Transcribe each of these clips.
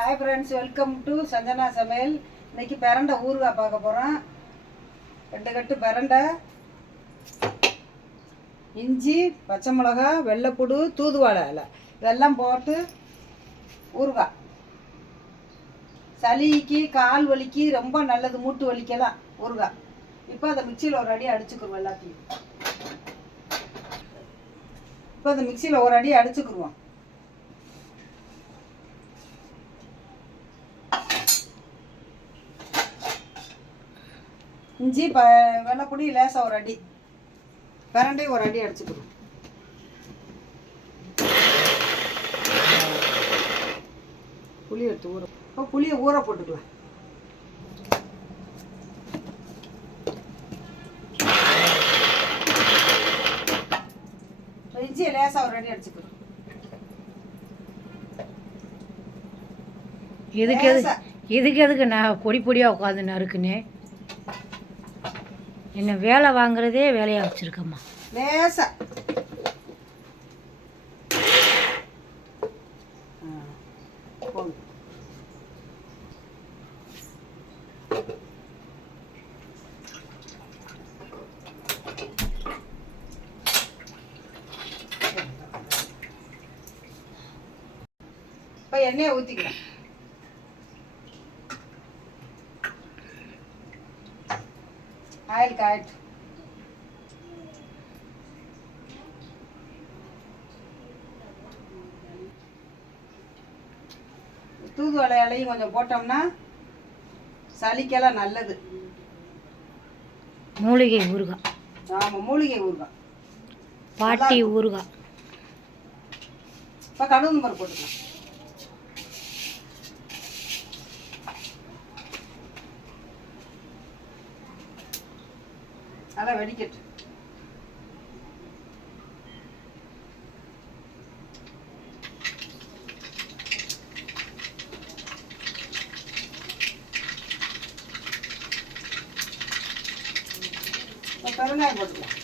Hi friends welcome to Sanjana சமையல் இன்னைக்கு பிரண்டை ஊறுகாய் பார்க்க போகிறோம் ரெண்டு கட்டு பிரண்டை. இஞ்சி பச்சை மிளகா வெள்ளைப்புடு தூதுவாழை இலை. இதெல்லாம் போட்டு ஊறுகாய் சளிக்கு கால் வலிக்கு ரொம்ப நல்லது மூட்டு வலிக்கெல்லாம் ஊறுகாய் இப்போ அதை மிக்சியில் ஒரு அடி அடிச்சுக்குருவோம் எல்லாத்தையும். இப்போ அந்த மிக்சியில் ஒரு அடி அடிச்சுக்குருவோம். இஞ்சி ப வெள்ளைப்பொடி லேசாக ஒரு அடி. பிரண்டை ஒரு அடி அடிச்சுக்கணும். புளி எடுத்து ஊற இப்போ புளியை ஊற போட்டுக்கலாம். இஞ்சியை லேசாக ஒரு அடி அடிச்சுக்கணும். இதுக்கு எது லேசா. இதுக்கு எதுக்கு நான் பொடி பொடியாக உட்காந்து நறுக்குன்னு என்ன வேலை வாங்குறதே வேலையாக வச்சுருக்கம்மா. லேசா. இப்போ எண்ணெயை ஊற்றிக்கிறேன் ஆயில் காயட்டு தூதுவளை இலையும் கொஞ்சம் போட்டோம்னா சளிக்கெல்லாம் நல்லது. மூலிகை ஊறுகாய். ஆமாம் மூலிகை ஊறுகாய். பாட்டி ஊறுகாய். இப்போ கடுகு பருப்பு போட்டுக்கலாம். அதான் வெடிக்கட்டு. இப்போ பெருங்காயம் போட்டுக்கலாம்.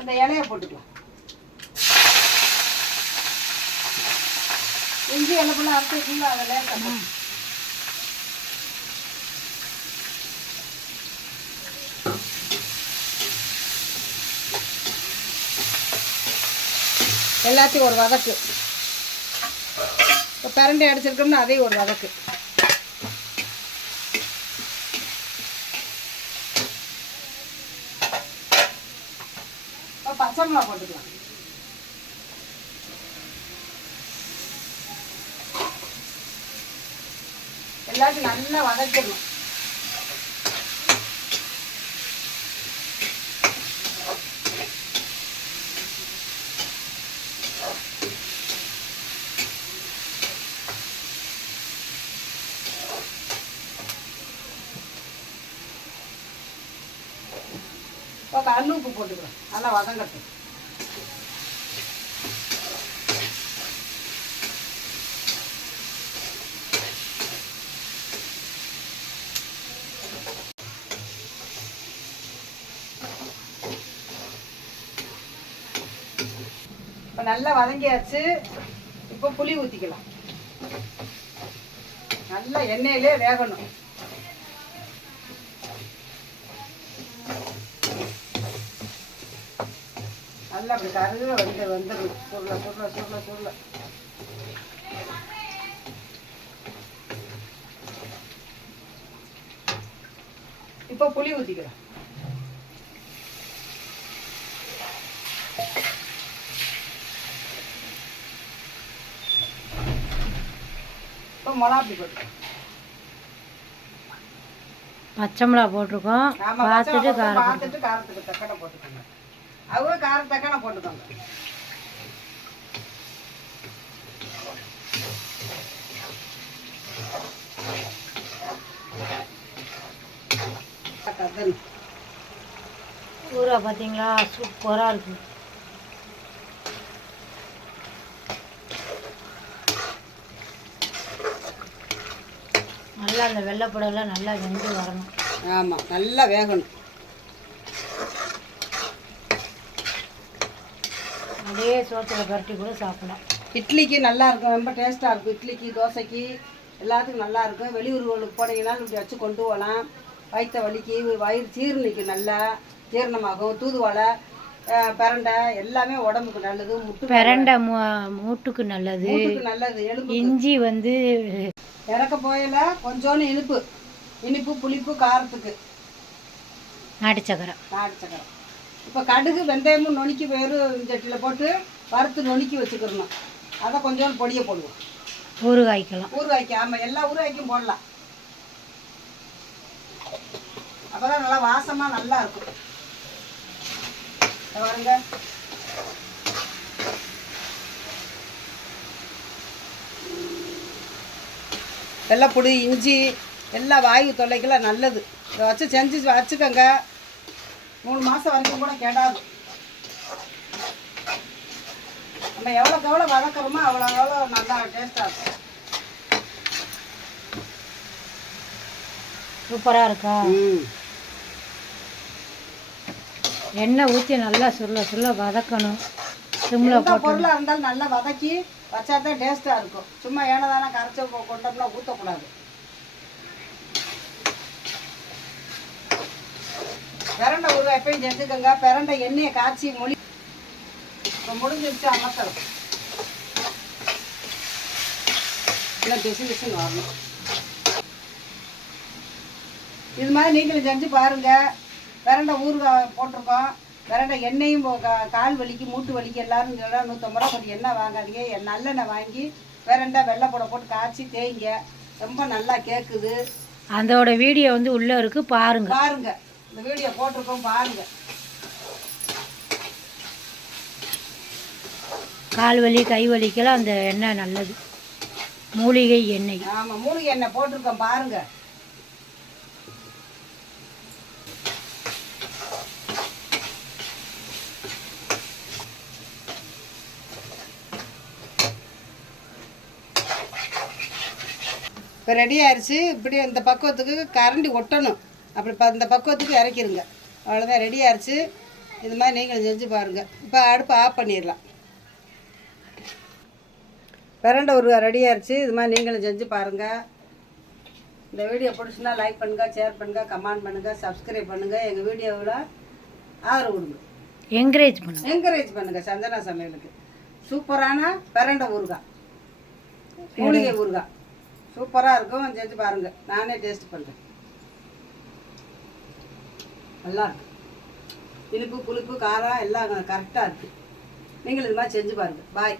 அந்த இலைய போட்டுக்கலாம். இஞ்சி எல்லாம் ஃபுல்லாக அரைச்சிக்கலாம் அதை லேசாக போட்டு. எல்லாத்தையும் ஒரு வதக்கு. இப்போ பிரண்டை அடிச்சிருக்கோம்னா அதையும் ஒரு வதக்கு. பச்சை மிளகா போட்டுக்கலாம். எல்லாத்தையும் நல்லா வதக்கணும் இப்போ கல் உப்பு போட்டுக்கிறோம். நல்லா வதங்கட்டும். இப்போ நல்லா வதங்கியாச்சு. இப்போ புளி ஊற்றிக்கலாம் நல்லா எண்ணெயிலே வேகணும். நல்லா அப்படி கருக வந்து வந்துடும் சுருள சுருளை சுருள சுருள. இப்போ புளி ஊற்றிக்கலாம் இப்போ மிளகாப்பி போட்டுக்கலாம் பச்சை மிளகா போட்டிருக்கோம். பார்த்துட்டு காரம் பார்த்துட்டு காரத்துக்கு தக்கனை போட்டுக்கோங்க. அவங்க கார தக்கனை போட்டுக்கோங்க. ஊறுகாய் பார்த்தீங்களா? சூப்பராக இருக்குது நல்லா அந்த வெள்ளைப்படலாம் நல்லா வெந்து வரணும். ஆமாம் நல்லா வேகணும். அதே சோத்தில் பரட்டி கூட சாப்பிடலாம். இட்லிக்கு நல்லா இருக்கும் ரொம்ப டேஸ்ட்டாக இருக்கும். இட்லிக்கு தோசைக்கு எல்லாத்துக்கும் நல்லா இருக்கும். வெளியூர்களுக்கு போனீங்கன்னா இப்படி வச்சு கொண்டு போகலாம். வயிற்ற வலிக்கு வயிறு ஜீரணிக்கு நல்லா ஜீரணமாகும். தூதுவளை பிரண்டை எல்லாமே உடம்புக்கு நல்லது முட்டு பிரண்டை மூட்டுக்கு நல்லது. நல்லது இஞ்சி வந்து இறக்க போயில கொஞ்சோண்டு இனிப்பு. இனிப்பு புளிப்பு காரத்துக்கு. நாட்டு சக்கரை. நாட்டு சக்கரை. இப்போ கடுகு வெந்தயமும் நுணுக்கி வெறும் சட்டியில் போட்டு வறுத்து நுணுக்கி வச்சுக்கிறணும். அதை கொஞ்சோண்டு பொடியை போடுவோம். ஊறுகாய்க்கலாம் ஊறுகாய்க்கு ஆமாம் எல்லா ஊறுகாய்க்கும் போடலாம். அப்பதான் நல்லா வாசமாக நல்லா இருக்கும். இதை வெள்ளைப்புடி இஞ்சி எல்லா வாயு தொல்லைக்கெல்லாம் நல்லது. இதை வச்சு செஞ்சு வச்சுக்கோங்க. மூணு மாதம் வரைக்கும் கூட கெடாது. நம்ம எவ்வளோக்கு எவ்வளோ வதக்குறோமோ அவ்வளோ எவ்வளோ நல்லா டேஸ்ட்டாக இருக்கும். சூப்பராக இருக்கா? எண்ணெய் ஊற்றி நல்லா சுருள சுருள வதக்கணும். சிம்மில் எந்த பொருளாக இருந்தாலும் நல்லா வதக்கி வச்சா தான் டேஸ்ட்டாக இருக்கும். சும்மா ஏனதான கரைச்சி கொண்டோம்னா ஊற்றக்கூடாது பிரண்டை ஊறுகாய் எப்பயும் செஞ்சுக்கோங்க. பிரண்டை எண்ணெயை காய்ச்சி மொழி இப்போ முடிஞ்சிருச்சு அமர்த்தலாம் இல்லை பிசு பிசுன்னு வரணும். இது மாதிரி நீங்களும் செஞ்சு பாருங்கள் பிரண்டை ஊறுகாய் போட்டிருக்கோம். பிரண்டை எண்ணெயும் கால் வலிக்கு மூட்டு வலிக்கு எல்லாரும் சொல்கிறா நூற்றம்பது ரூபா கொஞ்சம் எண்ணெய் வாங்காதீங்க? நல்லெண்ணெய் வாங்கி பிரண்டை வெள்ளைப்பூடை போட்டு காய்ச்சி தேய்ங்க. ரொம்ப நல்லா கேட்குது அதோட வீடியோ வந்து உள்ளே இருக்குது பாருங்க. பாருங்க. இந்த வீடியோ போட்டிருக்கோம் பாருங்க. கால் வலி கை வலிக்கெல்லாம் அந்த எண்ணெய் நல்லது. மூலிகை எண்ணெய். ஆமாம் மூலிகை எண்ணெய் போட்டிருக்கோம் பாருங்க. இப்போ ரெடி ஆயிடுச்சு இப்படி இந்த பக்குவத்துக்கு கரண்டி ஒட்டணும். அப்படி ப இந்த பக்குவத்துக்கு இறக்கிருங்க. அவ்வளோதான் ரெடி ஆயிடுச்சு இது மாதிரி நீங்களும் செஞ்சு பாருங்கள் இப்போ அடுப்பை ஆஃப் பண்ணிடலாம். பிரண்டை ஒரு ரெடி ஆயிடுச்சு இது மாதிரி நீங்களும் செஞ்சு பாருங்கள் இந்த வீடியோ பிடிச்சுன்னா லைக் பண்ணுங்கள் ஷேர் பண்ணுங்கள் கமெண்ட் பண்ணுங்கள் சப்ஸ்கிரைப் பண்ணுங்கள் எங்கள் வீடியோவில் ஆதரவு கொடுங்க. என்கரேஜ் பண்ணுங்க. என்கரேஜ் பண்ணுங்கள் சந்தனா சமையலுக்கு. சூப்பரான பிரண்டை ஊறுகாய். மூலிகை ஊறுகாய். சூப்பராக இருக்கும். செஞ்சு பாருங்கள் நானே டேஸ்ட் பண்ணுறேன் நல்லா இருக்கு. இனிப்பு புளிப்பு காரம் எல்லாம் கரெக்டாக இருக்குது நீங்கள் இது மாதிரி செஞ்சு பாருங்கள் பாய்